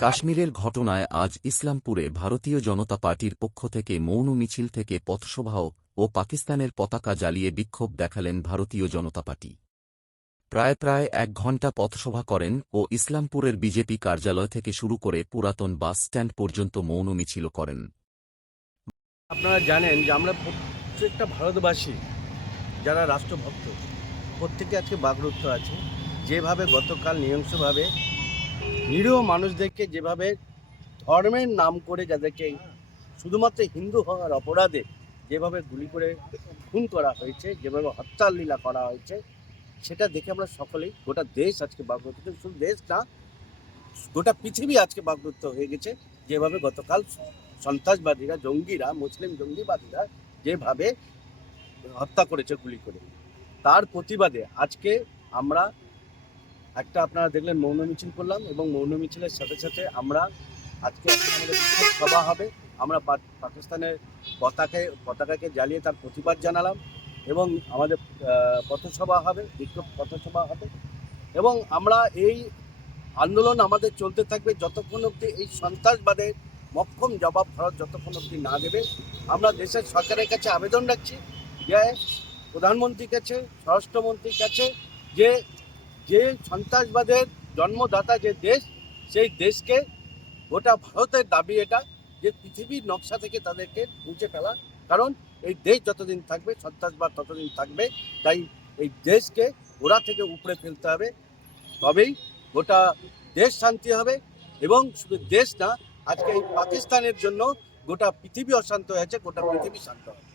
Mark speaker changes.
Speaker 1: কাশ্মীরের ঘটনায় আজ ইসলামপুরে ভারতীয় জনতা পার্টির পক্ষ থেকে মৌন মিছিল থেকে পথসভাও ও পাকিস্তানের পতাকা জ্বালিয়ে বিক্ষোভ দেখালেন ভারতীয় জনতা পার্টি। প্রায় প্রায় এক ঘণ্টা পথসভা করেন ও ইসলামপুরের বিজেপি কার্যালয় থেকে শুরু করে পুরাতন বাস স্ট্যান্ড পর্যন্ত মৌন মিছিল করেন।
Speaker 2: আপনারা জানেন যে আমরা প্রত্যেকটা ভারতবাসী, যারা রাষ্ট্রভক্ত, প্রত্যেকে আজকে বাগরুদ্ধ আছে। যেভাবে গতকাল নৃশংসভাবে নিরীহ মানুষদেরকে যেভাবে ধর্মের নাম করে যাদেরকে শুধুমাত্র হিন্দু হওয়ার অপরাধে যেভাবে গুলি করে খুন করা হয়েছে, যেভাবে হত্যার লীলা করা হয়েছে, সেটা দেখে আমরা সকলেই, গোটা দেশ আজকে বাগরুদ্ধ শুধু দেশ না, গোটা পৃথিবী আজকে বাগরুদ্ধ হয়ে গেছে। যেভাবে গতকাল সন্ত্রাসবাদীরা, জঙ্গিরা, মুসলিম জঙ্গিবাদীরা যেভাবে হত্যা করেছে, গুলি করে, তার প্রতিবাদে আজকে আমরা একটা আপনারা দেখলেন মৌন মিছিল করলাম এবং মৌন মিছিলের সাথে সাথে আমরা আজকে সভা হবে। আমরা পাকিস্তানের পতাকায় পতাকাকে জ্বালিয়ে তার প্রতিবাদ জানালাম এবং আমাদের পথসভা হবে, বিক্ষোভ পথসভা হবে এবং আমরা এই আন্দোলন আমাদের চলতে থাকবে যতক্ষণ অবধি এই সন্ত্রাসবাদের মক্ষম জবাব ভারত যতক্ষণ অবধি না দেবে। আমরা দেশের সরকারের কাছে আবেদন রাখছি যে প্রধানমন্ত্রীর কাছে, স্বরাষ্ট্রমন্ত্রীর কাছে যে যে সন্ত্রাসবাদের জন্মদাতা যে দেশ, সেই দেশকে গোটা ভারতের দাবি এটা যে পৃথিবীর নকশা থেকে তাদেরকে মুছে ফেলা। কারণ এই দেশ যতদিন থাকবে, সন্ত্রাসবাদ ততদিন থাকবে, তাই এই দেশকে গোড়া থেকে উপরে ফেলতে হবে। তবেই গোটা দেশ শান্তি হবে এবং শুধু দেশ না, আজকে এই পাকিস্তানের জন্য গোটা পৃথিবী অশান্ত হয়েছে গোটা পৃথিবী শান্ত হবে।